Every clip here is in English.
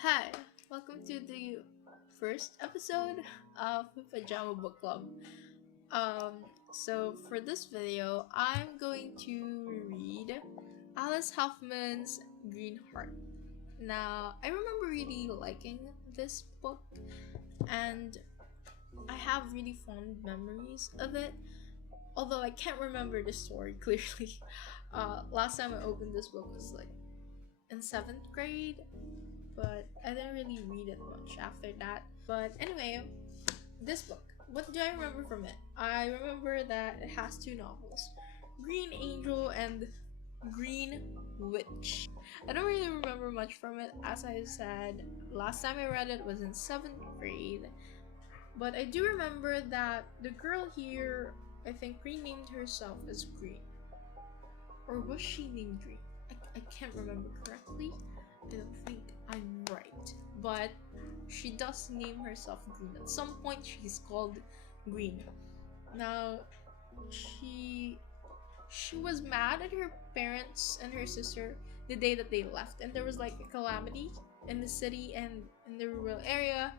Hi, welcome to the first episode of Pajama Book Club. So for this video, I'm going to read Alice Hoffman's Green Heart. Now, I remember really liking this book, and I have really fond memories of it, although I can't remember the story clearly. Last time I opened this book was like in 7th grade, but I didn't really read it much after that. But anyway, this book, what do I remember from it? I remember that it has two novels, Green Angel and Green Witch. I don't really remember much from it. As I said, last time I read it was in 7th grade, but I do remember that the girl here, I think, renamed herself as Green. Or was she named Green? I can't remember correctly. I don't think I'm right, but she does name herself Green. At some point, she's called Green. Now, she was mad at her parents and her sister the day that they left, and there was like a calamity in the city and in the rural area,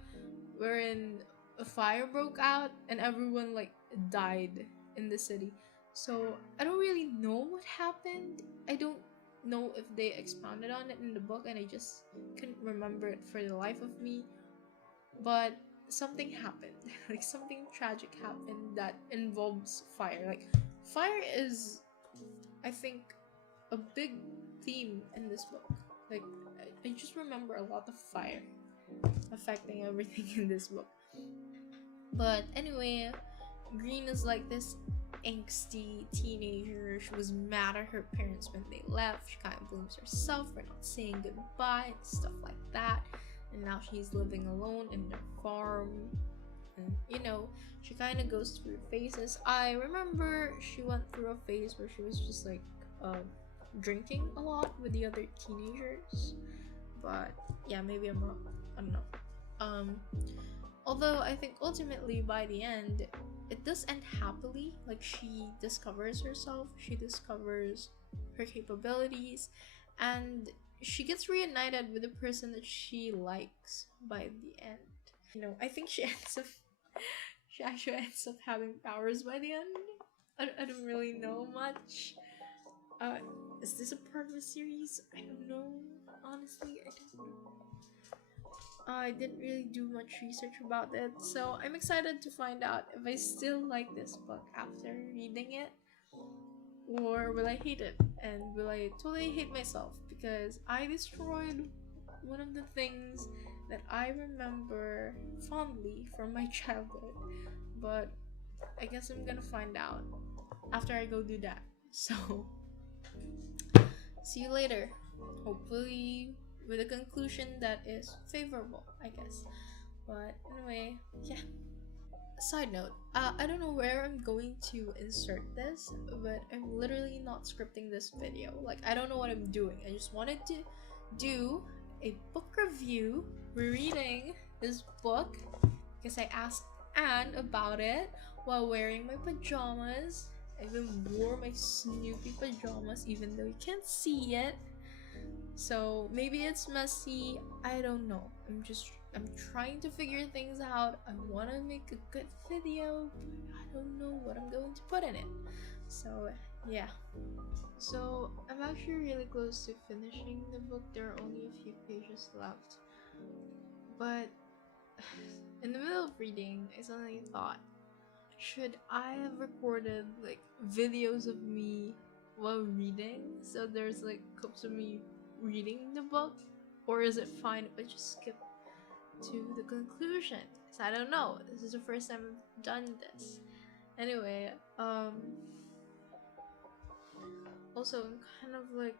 wherein a fire broke out and everyone like died in the city. So I don't really know what happened. I don't know if they expounded on it in the book and I just couldn't remember it for the life of me. But something happened. Like something tragic happened that involves fire. Like fire is, I think, a big theme in this book. Like I just remember a lot of fire affecting everything in this book. But anyway, Green is like this angsty teenager. She was mad at her parents when they left. She kind of blames herself for not saying goodbye and stuff like that. And now she's living alone in their farm. And she kind of goes through phases. I remember she went through a phase where she was just like drinking a lot with the other teenagers. But yeah, maybe I'm wrong. I don't know. Although I think ultimately by the end, it does end happily. Like she discovers herself, she discovers her capabilities, and she gets reunited with the person that she likes by the end. I think she actually ends up having powers by the end. I don't really know much. Is this a part of a series? I don't know. Honestly, I don't know. I didn't really do much research about it, so I'm excited to find out if I still like this book after reading it, or will I hate it, and will I totally hate myself because I destroyed one of the things that I remember fondly from my childhood. But I guess I'm gonna find out after I go do that. So, see you later. Hopefully with a conclusion that is favorable, I guess. But anyway, yeah. Side note, I don't know where I'm going to insert this, but I'm literally not scripting this video. Like, I don't know what I'm doing. I just wanted to do a book review, rereading this book, because I asked Anne about it while wearing my pajamas. I even wore my Snoopy pajamas, even though you can't see it. So maybe it's messy, I don't know. I'm trying to figure things out. I want to make a good video, but I don't know what I'm going to put in it. So yeah. So I'm actually really close to finishing the book. There are only a few pages left. But in the middle of reading, I suddenly thought, should I have recorded like videos of me while reading? So there's like clips of me reading the book, or is it fine if I just skip to the conclusion? Because I don't know. This is the first time I've done this. Anyway, also I'm kind of like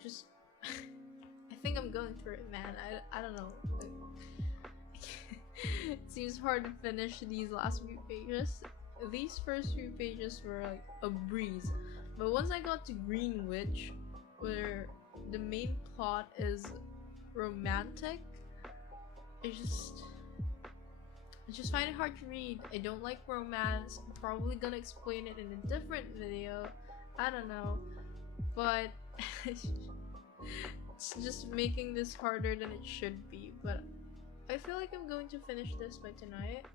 just I think I'm going through it, man. I don't know. Like, it seems hard to finish these last few pages. These first few pages were like a breeze. But once I got to Green Witch, where the main plot is romantic, I just find it hard to read. I don't like romance. I'm probably gonna explain it in a different video. I don't know. But It's just making this harder than it should be, but I feel like I'm going to finish this by tonight.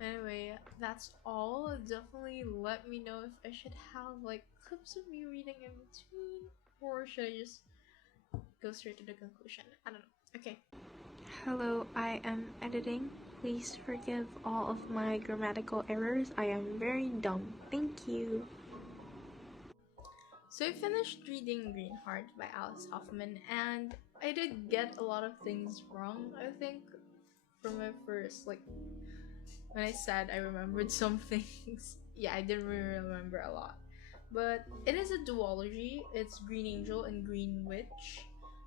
Anyway, that's all. Definitely let me know if I should have like clips of me reading in between, or should I just go straight to the conclusion? I don't know. Okay. Hello, I am editing. Please forgive all of my grammatical errors. I am very dumb. Thank you. So I finished reading Greenheart by Alice Hoffman, and I did get a lot of things wrong, I think, for my first, like, when I said I remembered some things. Yeah, I didn't really remember a lot. But it is a duology. It's Green Angel and Green Witch,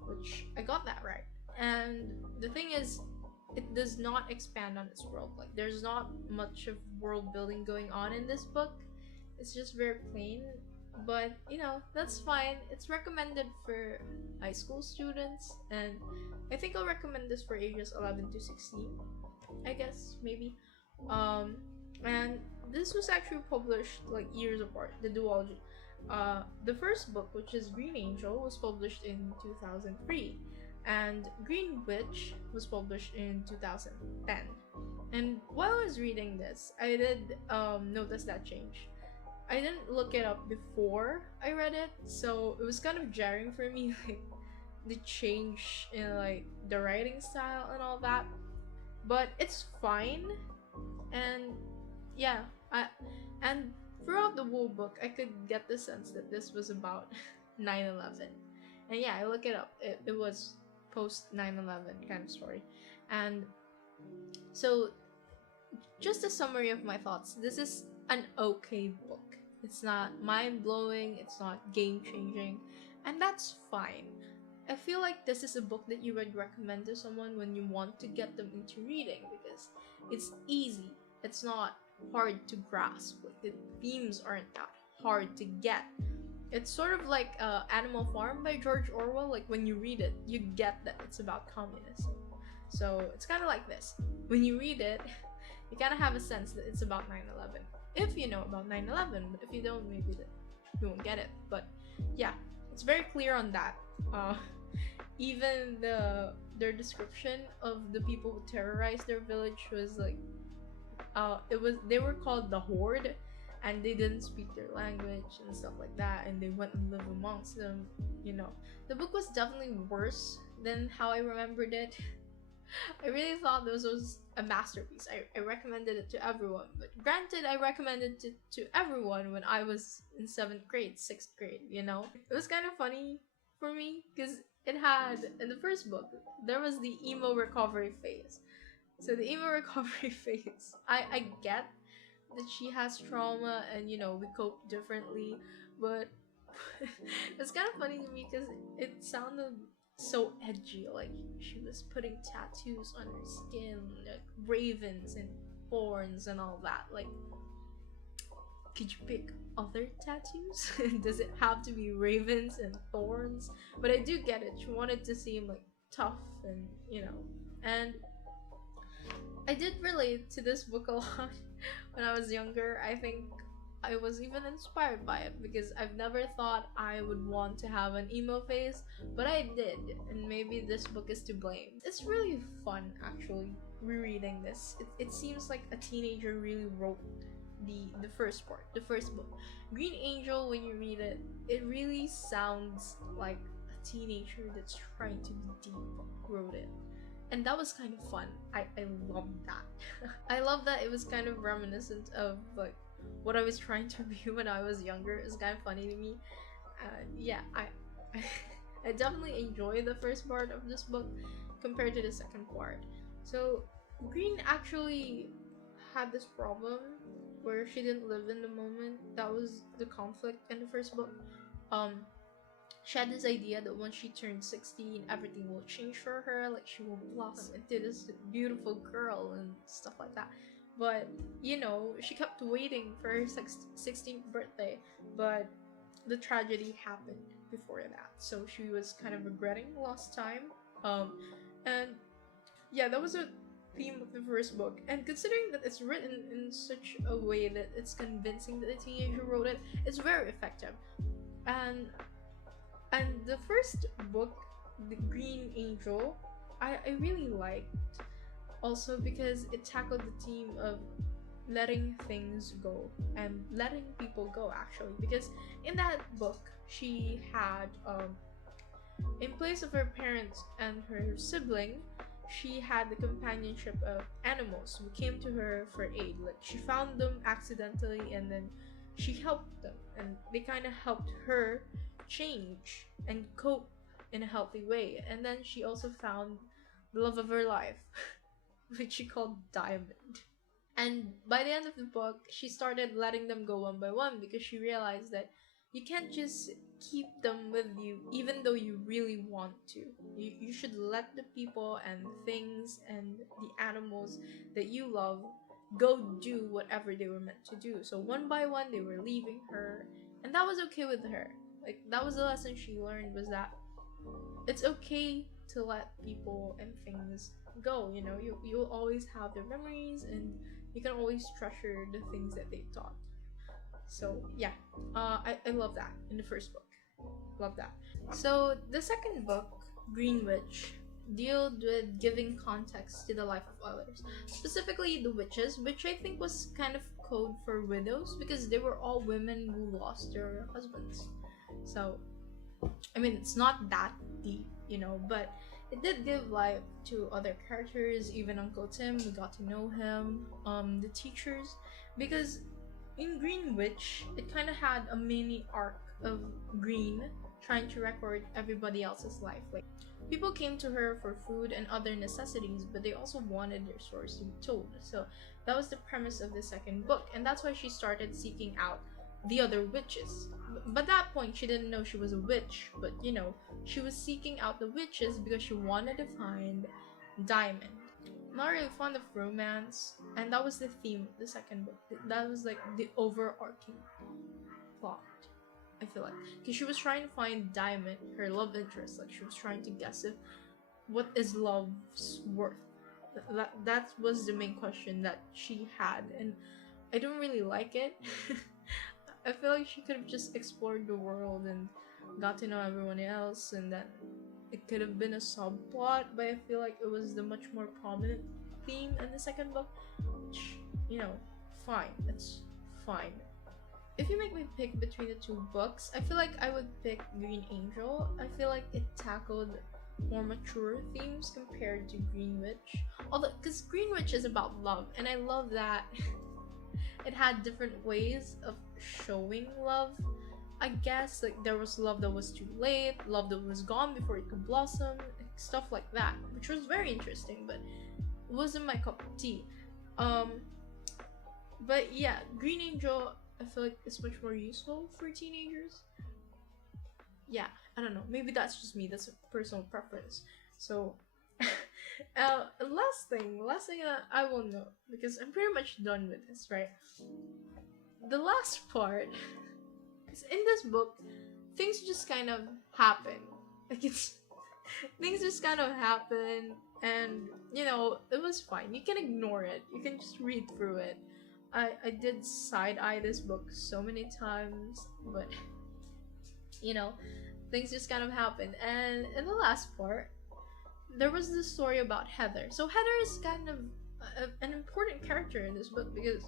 which I got that right. And the thing is, it does not expand on its world. Like, there's not much of world building going on in this book. It's just very plain. But, you know, that's fine. It's recommended for high school students. And I think I'll recommend this for ages 11 to 16. I guess, maybe. And this was actually published like years apart, the duology. The first book, which is Green Angel, was published in 2003, and Green Witch was published in 2010. And while I was reading this, I did notice that change. I didn't look it up before I read it, so it was kind of jarring for me, like the change in like the writing style and all that. But it's fine, and yeah, and throughout the whole book, I could get the sense that this was about 9/11. And yeah, I look it up. It was post 9/11 kind of story. And so, just a summary of my thoughts. This is an okay book. It's not mind-blowing, it's not game-changing, and that's fine. I feel like this is a book that you would recommend to someone when you want to get them into reading, because it's easy. It's not hard to grasp. Like, the themes aren't that hard to get. It's sort of like Animal Farm by George Orwell. Like, when you read it, you get that it's about communism. So it's kind of like this. When you read it, you kind of have a sense that it's about 9/11. If you know about 9/11, but if you don't, maybe you won't get it. But yeah, it's very clear on that. Even their description of the people who terrorized their village was like, they were called the Horde, and they didn't speak their language and stuff like that, and they went and lived amongst them. You know, the book was definitely worse than how I remembered it. I really thought this was a masterpiece. I recommended it to everyone, but granted, I recommended it to everyone when I was in 7th grade, 6th grade, you know? It was kind of funny for me, because it had, in the first book, there was the emo recovery phase. So the emo recovery phase, I get that she has trauma and, you know, we cope differently, but it's kind of funny to me because it sounded so edgy. Like, she was putting tattoos on her skin, like ravens and thorns and all that. Like, could you pick other tattoos? Does it have to be ravens and thorns? But I do get it. She wanted to seem like tough and, you know. And I did relate to this book a lot when I was younger. I think I was even inspired by it because I've never thought I would want to have an emo phase, but I did, and maybe this book is to blame. It's really fun, actually, rereading this. It seems like a teenager really wrote the first part, the first book. Green Angel, when you read it, it really sounds like a teenager that's trying to be deep wrote it. And that was kind of fun. I loved that. I love that it was kind of reminiscent of like what I was trying to be when I was younger. It's kind of funny to me. Yeah, I definitely enjoy the first part of this book compared to the second part. So Green actually had this problem where she didn't live in the moment. That was the conflict in the first book. She had this idea that once she turned 16, everything will change for her, like she will blossom into this beautiful girl and stuff like that. But, you know, she kept waiting for her 16th birthday, but the tragedy happened before that. So she was kind of regretting lost time. And yeah, that was a theme of the first book. And considering that it's written in such a way that it's convincing that the teenager wrote it, it's very effective. And And the first book, The Green Angel, I really liked, also because it tackled the theme of letting things go and letting people go, actually, because in that book she had in place of her parents and her sibling, she had the companionship of animals who came to her for aid. Like, she found them accidentally and then she helped them, and they kind of helped her change and cope in a healthy way. And then she also found the love of her life, which she called Diamond. And by the end of the book, she started letting them go one by one because she realized that you can't just keep them with you even though you really want to. You should let the people and things and the animals that you love go do whatever they were meant to do. So one by one, they were leaving her, and that was okay with her. Like, that was the lesson she learned, was that it's okay to let people and things go. You know, you'll always have their memories, and you can always treasure the things that they taught. So yeah, I love that in the first book. Love that. So the second book, Green Witch, dealt with giving context to the life of others, specifically the witches, which I think was kind of code for widows because they were all women who lost their husbands. So, I mean, it's not that deep, you know, but it did give life to other characters. Even Uncle Tim, we got to know him. The teachers, because in Green Witch, it kind of had a mini arc of Green trying to record everybody else's life. Like, people came to her for food and other necessities, but they also wanted their stories to be told. So that was the premise of the second book, and that's why she started seeking out the other witches. But at that point, she didn't know she was a witch, but you know, she was seeking out the witches because she wanted to find Diamond. Not really fond of romance, and that was the theme of the second book. That was like the overarching plot, I feel like, because she was trying to find Diamond, her love interest. Like, she was trying to guess if what is love's worth. That was the main question that she had, and I don't really like it. I feel like she could have just explored the world and got to know everyone else, and then it could have been a subplot, but I feel like it was the much more prominent theme in the second book, which, you know, fine. It's fine. If you make me pick between the two books, I feel like I would pick Green Angel. I feel like it tackled more mature themes compared to Green Witch. Although, because Green Witch is about love, and I love that it had different ways of showing love. I guess, like, there was love that was too late, love that was gone before it could blossom, stuff like that, which was very interesting, but it wasn't my cup of tea. But yeah, Green Angel, I feel like it's much more useful for teenagers. Yeah, I don't know, maybe that's just me, that's a personal preference. So last thing that I will note, because I'm pretty much done with this, right? The last part, because in this book, things just kind of happen. Like, it's things just kind of happen, and you know, it was fine. You can ignore it. You can just read through it. I did side-eye this book so many times, but you know, things just kind of happen. And in the last part, there was this story about Heather. So Heather is kind of an important character in this book because,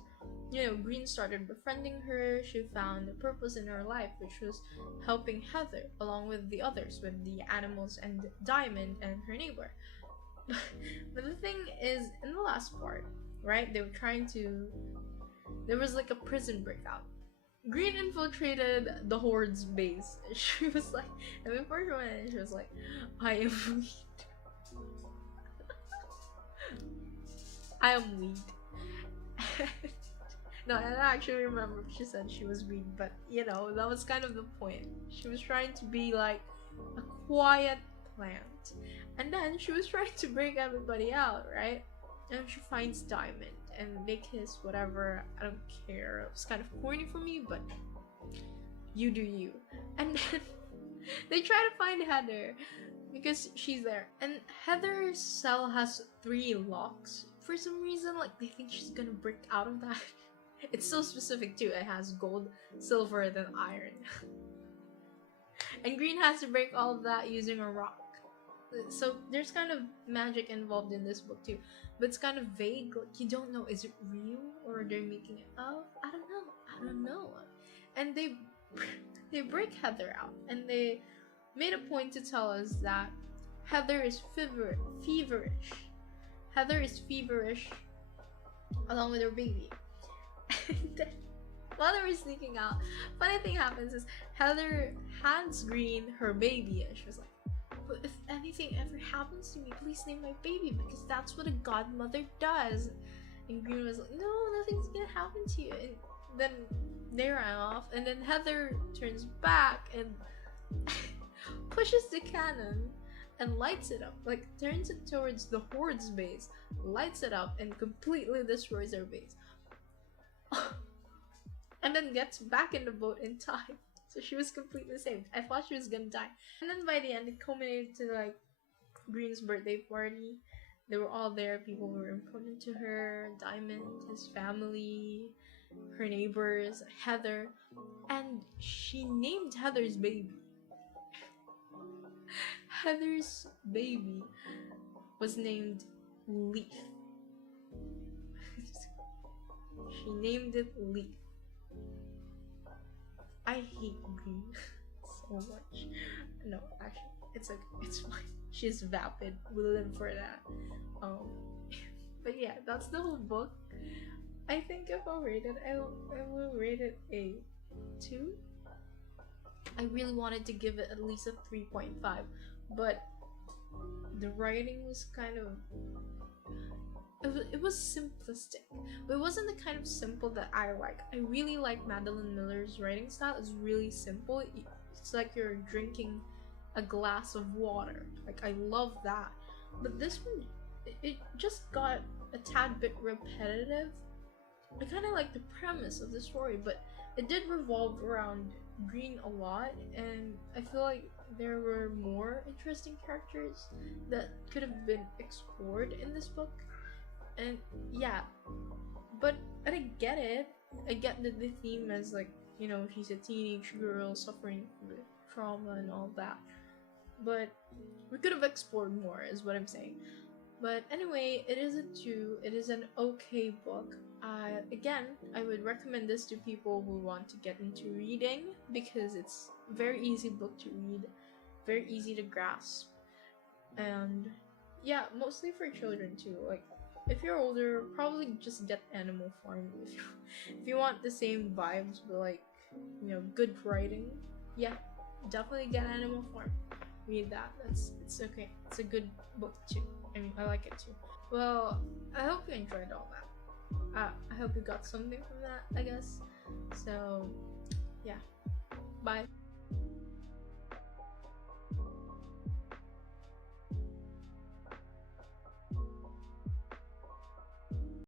you know, Green started befriending her. She found a purpose in her life, which was helping Heather along with the others, with the animals and Diamond and her neighbor. But the thing is, in the last part, right, there was like a prison breakout. Green infiltrated the Horde's base. She was like, and before she went in, she was like, I am weed. I am weed. No, I don't actually remember if she said she was weed, but you know, that was kind of the point. She was trying to be like a quiet plant. And then she was trying to break everybody out, right? And she finds Diamond and they kiss, whatever. I don't care. It was kind of corny for me, but you do you. And then they try to find Heather because she's there. And Heather's cell has 3 locks. For some reason, like, they think she's gonna break out of that. It's so specific too. It has gold, silver, then iron. And Green has to break all of that using a rock. So there's kind of magic involved in this book too, but it's kind of vague. Like, you don't know, is it real or they're making it up? I don't know. And they break Heather out, and they made a point to tell us that Heather is feverish. Heather is feverish along with her baby. And then, while they were sneaking out, funny thing happens is Heather hands Green her baby, and she was like, but if anything ever happens to me, please name my baby, because that's what a godmother does. And Green was like, no, nothing's gonna happen to you. And then they ran off, and then Heather turns back and pushes the cannon and lights it up, like turns it towards the Horde's base, lights it up, and completely destroys their base. And then gets back in the boat in time. So she was completely saved. I thought she was gonna die. And then by the end, it culminated to like Green's birthday party. They were all there. People were important to her. Diamond, his family, her neighbors, Heather. And she named Heather's baby. Heather's baby was named Leaf. She named it Leaf. I hate Green so much. No, actually, it's okay. It's fine. She's vapid. We'll live for that. But yeah, that's the whole book. I think if I rate it, I will rate it a 2. I really wanted to give it at least a 3.5, but the writing was kind of... It was simplistic, but it wasn't the kind of simple that I like. I really like Madeline Miller's writing style. It's really simple. It's like you're drinking a glass of water. Like, I love that. But this one, it just got a tad bit repetitive. I kind of like the premise of the story, but it did revolve around Green a lot, and I feel like there were more interesting characters that could have been explored in this book. And yeah, but I get it. I get the theme as, like, you know, she's a teenage girl suffering with trauma and all that. But we could have explored more, is what I'm saying. But anyway, it is a 2. It is an okay book. Again, I would recommend this to people who want to get into reading, because it's a very easy book to read, very easy to grasp, and yeah, mostly for children too. Like, if you're older, probably just get Animal Farm if you want the same vibes, but like, you know, good writing. Yeah, definitely get Animal Farm. Read that. It's okay. It's a good book too. I mean, I like it too. Well, I hope you enjoyed all that. I hope you got something from that, I guess. So, yeah. Bye.